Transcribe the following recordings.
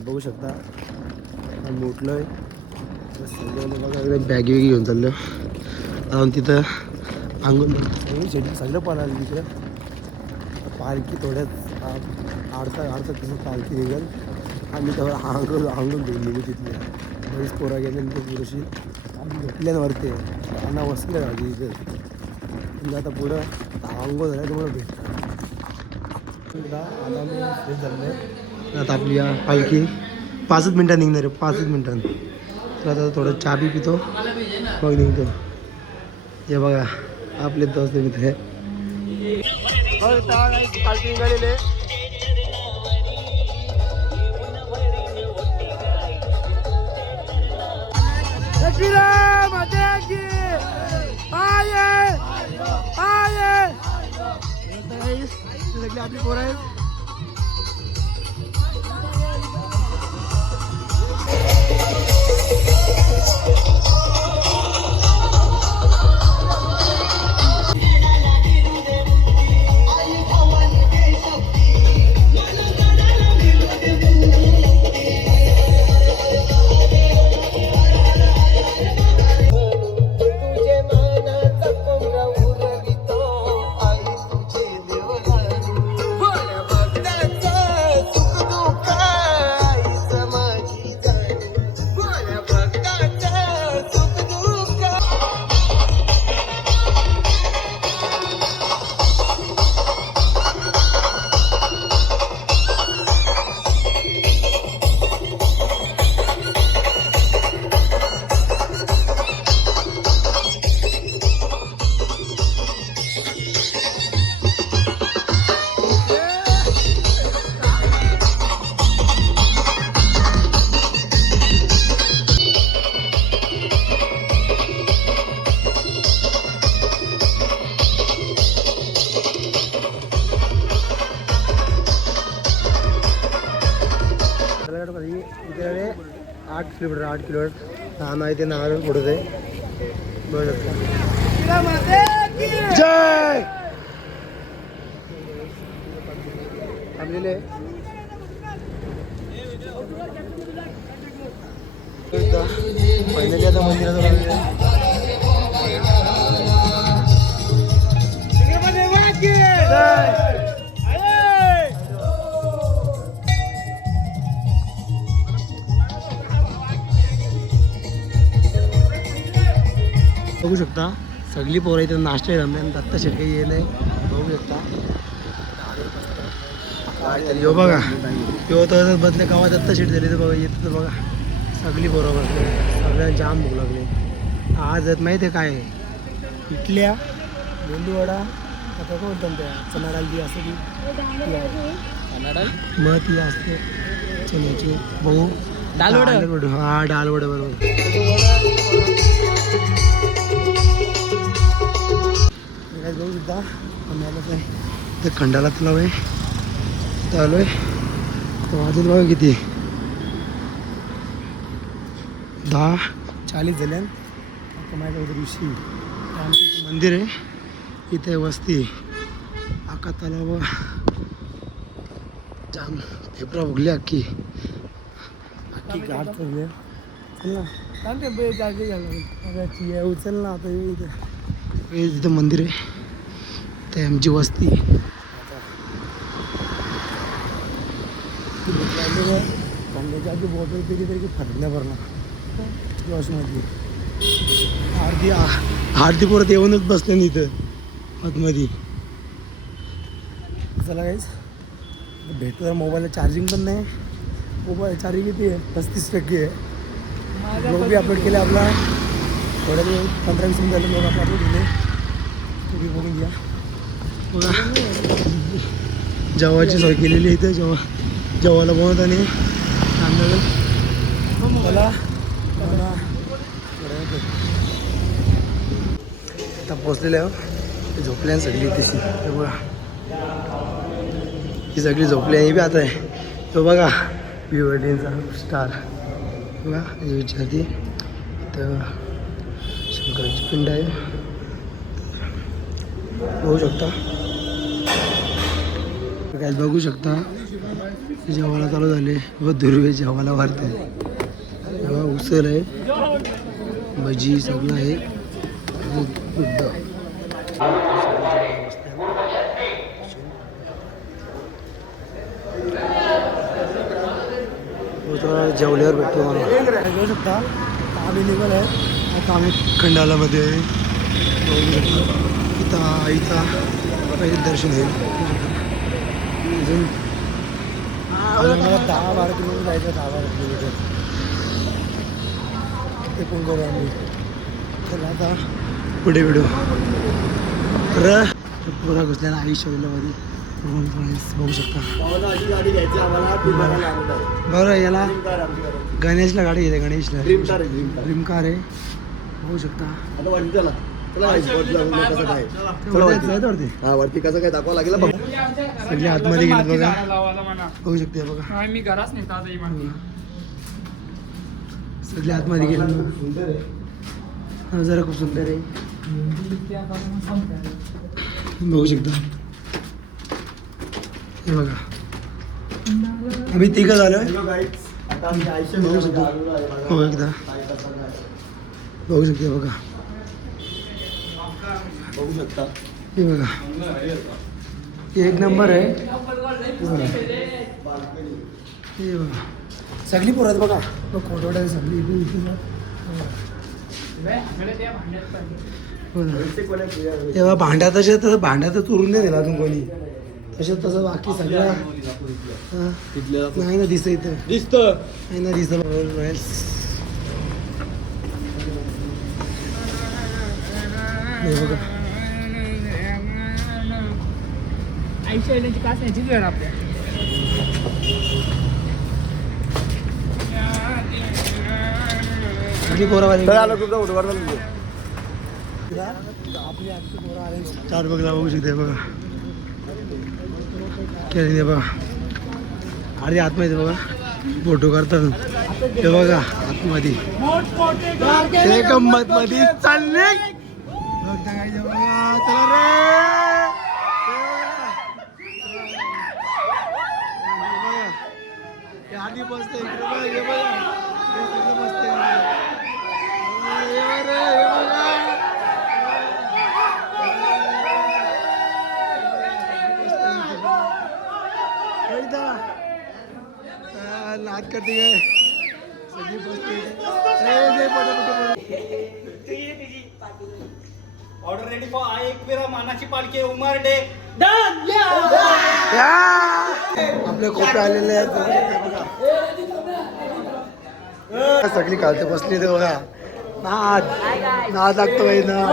बघू शकता आम्ही उठलोय सगळं बघा एकदम बॅगी वेगी घेऊन चाललो जाऊन तिथं अंगून सगळं पाहिलं तिकडं पालखी थोड्याच आडता तिथं पालखी निघेल आम्ही तेव्हा अंगून घेऊन निघू तिथले बरीच पोरा गेल्यानंतर पुरुषी आम्ही झोपल्यावरती त्यांना वसले राहते तिथे म्हणजे आता पुढं अंगो झालं तुम्हाला भेटतं आता आम्ही फ्रेश झालो आहे आता आपली पालखी 5 मिनिटां निघणार आहे 5 मिनिटां तर आता थोडं चहा बी पितो मग निघतो हे बघा आपले दोस्त मित्र आहे पालखी निघालेले आपली पोरं आहे इकडे 8 किलोमीटर नाव आहे ते नाव पुढे आहे जय थांबलेले फायनली आता मंदिरात बघू शकता सगळी पोरं इथं नाश्ता रमल्यान दत्ता शेटके ये नाही बघू शकता यो बघा यो तर बदले गावात दत्ता शेट झाली तर बघा येत बघा सगळी पोरं बसले सगळ्यांना जाम भूक लागले आज माहिती आहे काय इटल्या मेंदूवडा आता कोणतं त्या चणा डाळ ती असते ती मग ती असते चण्याची बघू डालवड हा डालवड बरोबर बघू सुद्धा आम्ही आलो काय ते खंडाला तलाव आहे तिथं आलो आहे वाजत बघा किती 10:40 झाल्या आता माझ्या दिवशी आमचं मंदिर आहे इथे वस्ती आका तलाव जाम फेफरा उगली अख्खी गाठ चालली चल ना उचल ना आता इथं मंदिर आहे ते आमची वस्ती कांद्याची आधी बॉटल पिली तरी फरक नाही पडणार वॉशमध्ये आरती परत येऊनच बसले ना इथं आतमध्ये चला काहीच भेटतो मोबाईलला चार्जिंग पण नाही मोबाईल चार्जिंग किती आहे 35% आहे लोक बी अपलोड केले आपला थोड्या दिवस 15-20 मिनिट झाले लोक आपला अपलोड केले तुम्ही बघून घ्या जेवाची सोय केलेली आहे इथं जेवायला बनवत आणि मला आता पोचलेलं आहे झोपल्या सगळी तिची बघा ही सगळी झोपली आहे बी आता आहे तो बघा प्युअर्टीचा स्टार बघा विचारते तर शंकराची पिंड आहे बघू शकता काय बघू शकता जेवायला चालू झाले व दुर्वे जेवायला वारते. तेव्हा उसळ आहे, भजी सगळं आहे. जेवल्यावर भेटतो मला. घेऊ शकता आम्ही निघाल आहे. आता आम्ही खंडालामध्ये इथं आईचा पहिले दर्शन होईल. अजून मला 10-12 किलोमीटर जायचं. 10-12 किलोमीटर ते पण करू आम्ही. चला आता पुढे व्हिडिओ तर पुरा घुसल्याला आई शैलामध्ये बघू शकता. बरं याला गणेशला गाडी घेते. गणेशला ड्रीम कार आहे बघू शकता. वरती कसं काय दाखवा लागेल. सगळे आतमध्ये गेले बघा. बघू शकते बघा सगळे आतमध्ये गेले. जरा खूप सुंदर आहे बघू शकता. हे बघा आम्ही तिघं झालोय. बघू शकता हो एकदा बघू शकते बघा. बघू शकता हे बघा एक नंबर आहे. हे बघा सगळी पोरं बघा खोटवड्या सगळी तेव्हा भांड्या तसं भांड्यातच उरून नाही दिला अजून कोणी. तसं बाकी सगळं नाही ना दिसत. इथं दिसत नाही ना दिसत. बघा आपली पोरावाली चार बघला बघू शकते बघा. ते बघा अरे आतमध्ये बघा फोटो करतात. ते बघा आतमध्ये ते गंमत मध्ये चालले. आधी बसते इकडे बघा. हे बघा मस्त नाच करते काय सगळी बसते. Order ready for I Ekvira मानाची पालखी उमरडे. आपले कोपे आलेले आहेत सगळी कालते बसली. ते बघा नाच नाच लागतो बाई ना.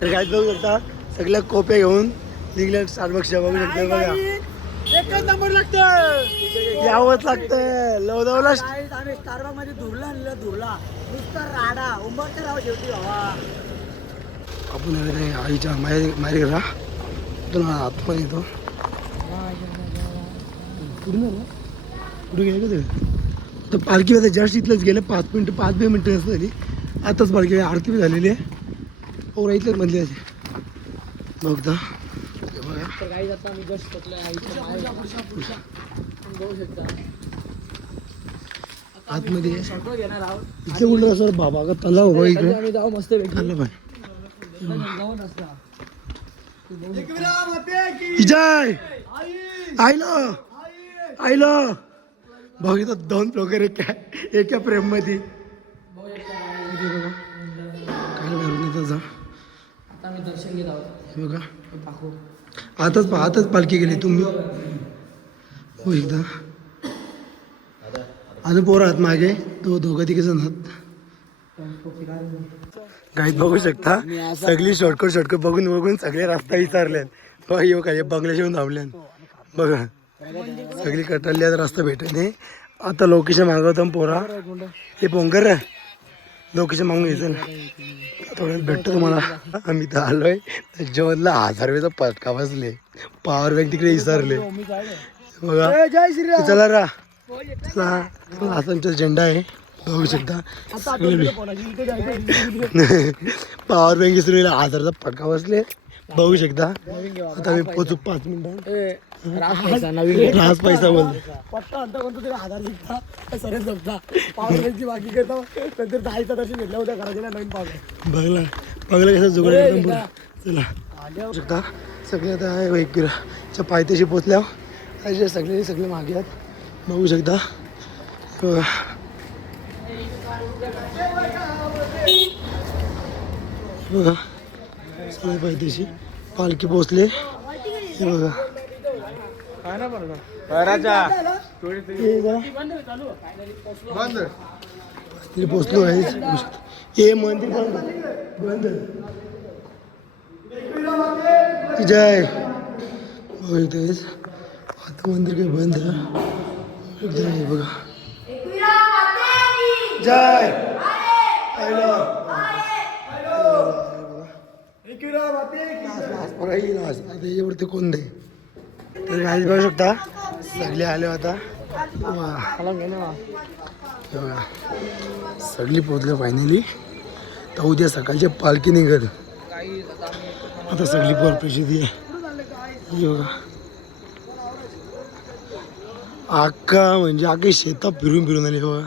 काय बघू शकता सगळ्या कोपे घेऊन निघल्या स्टारबक्सच्या. बघू शकता बघा एकच नंबर लागतं यावंच लागतं. लवदवला आम्ही स्टारबक मध्ये धुरला नुसता राडा उंबरते राव शेवटी हवा. आपण आईच्या माहेरी घरा आतमध्ये येतो. पुढे गेले का ते तर पालखी होते जस्ट इथलंच गेलं 5 मिनिटं असं झाली. आताच पालखी आरती बी झालेली आहे. पोरं इथलंच म्हणले बघता आतमध्ये इथे बोललं सर बाबा का तलाव हो इकडे जाऊ मस्त खाल्लं पाय. जय आईला बघितलं 2 प्रकार एका प्रेम मध्ये काय त्याचा. आता मी दर्शन घेत आहोत बघा आताच पालखी गेली तुम्ही हो एकदा. अजून पोरं आहात मागे दोघं 3 जण आहात. गाईत बघू शकता सगळी शॉर्टकट बघून सगळे रस्ता विचारले. बघा येऊ काय बंगल्याच्या येऊन धावल्या बघा सगळी कटारली रस्ता भेटत नाही. आता लोकेशन मागवतो पोरा हे पोंगर लोकेशन मागून घ्यायचं थोड्यात भेटतो तुम्हाला. आम्ही तर आलोय जेवणला 1000 रुपयाचा पटका बसले. पॉवर बँक तिकडे विसरले बघा जय श्रीराम. चला रा चला हा आमचा झेंडा आहे बघू शकता. पॉवर बँक विसरून 1000चा फटका बसले बघू शकता. आता मी पोचू 5 मिनिटात. रास पैसा बोलतो पट्टा अंत कोणतं तरी 1000 निघता सरस जमता पावसाची बाकी करता नंतर 10चा तशी भेटला होता घराच्या नवीन पावसा बघला बघला कसं जुगाड एकदम पुढं. चला बघू शकता सगळे आता एकविराच्या पायथ्याशी पोचल्यावर असे सगळे मागे आहेत बघू शकता. बघा बघा सगळे पायथ्याशी पालखी पोचले हे बघा. तरी पोचलो आहे. हे मंदिर बंद जय बघतेस आता मंदिर काही बंद जय बघा जय त्याच्यावरती कोण दे तर गाडी बघू शकता सगळे आले आता. सगळी पोचले फायनली. तर उद्या सकाळच्या पालखी निघत आता सगळी प्रसिद्धी आहे बघा. अख्खा म्हणजे अख्खी शेतात फिरून आली बघा.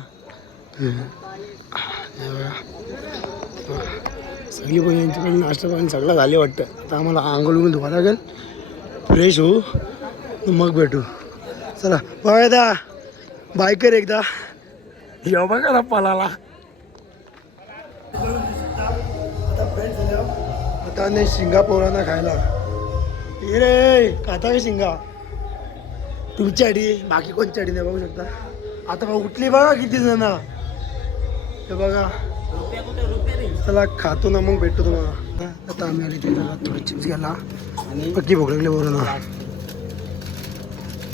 सगळी पण यांच्याकडे नाश्ता पाणी सगळं झाले वाटतं. आता आम्हाला आंघोळ बिंघोळ धुवा लागेल फ्रेश होऊ मग भेटू. चला बघा दा बायकर एकदा येऊ बघा ना पलाला. आता फ्रेंड्स आता नाही शिंगा पोरांना खायला ये रे खाता का शिंगा तुमची अडी बाकी कोणची अडी नाही बघू शकता. आता बघा उठली बघा किती जण हे बघा. चला खातो ना मग भेटतो तुम्हाला. आता आम्ही आले ते जरा थोडं चिप्स घ्यायला पक्की भूक लागली बरं ना.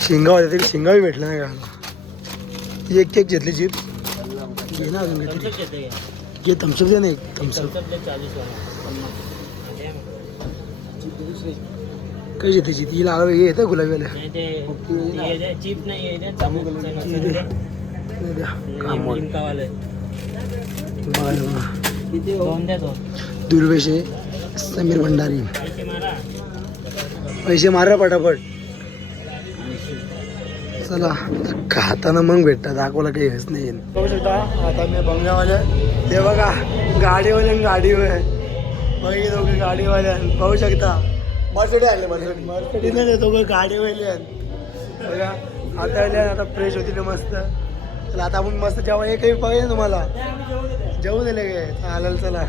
शिंगा होत्या तरी शिंगा बी भेटला नाही का. एक केक घेतली चिप्स घे ना अजून काहीतरी घे. थम्सअप द्या ना एक थम्सअप. काही येते ती लागलं हे येतं गुलाबीला दुर्वेशे समीर भंडारी पैसे मारा पटापट. चला खाताना मग भेटतात दाखवला काही हेच नाही. बघू शकता आता मी बंगल्यावाल्या ते बघा गाडीवाल्यान गाडीवर बघी दोघे गाडीवाल्यान बघू शकता. मर्सडी आले मर्सडी नाही दोघं गाडीवाले बघा. आता आले आता फ्रेश होती ना मस्त. चला आता आपण मस्त जेव्हा हे काही पाहिजे तुम्हाला जेवू दिले गे चालेल. चला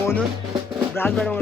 म्हणून ब्रांच मॅडम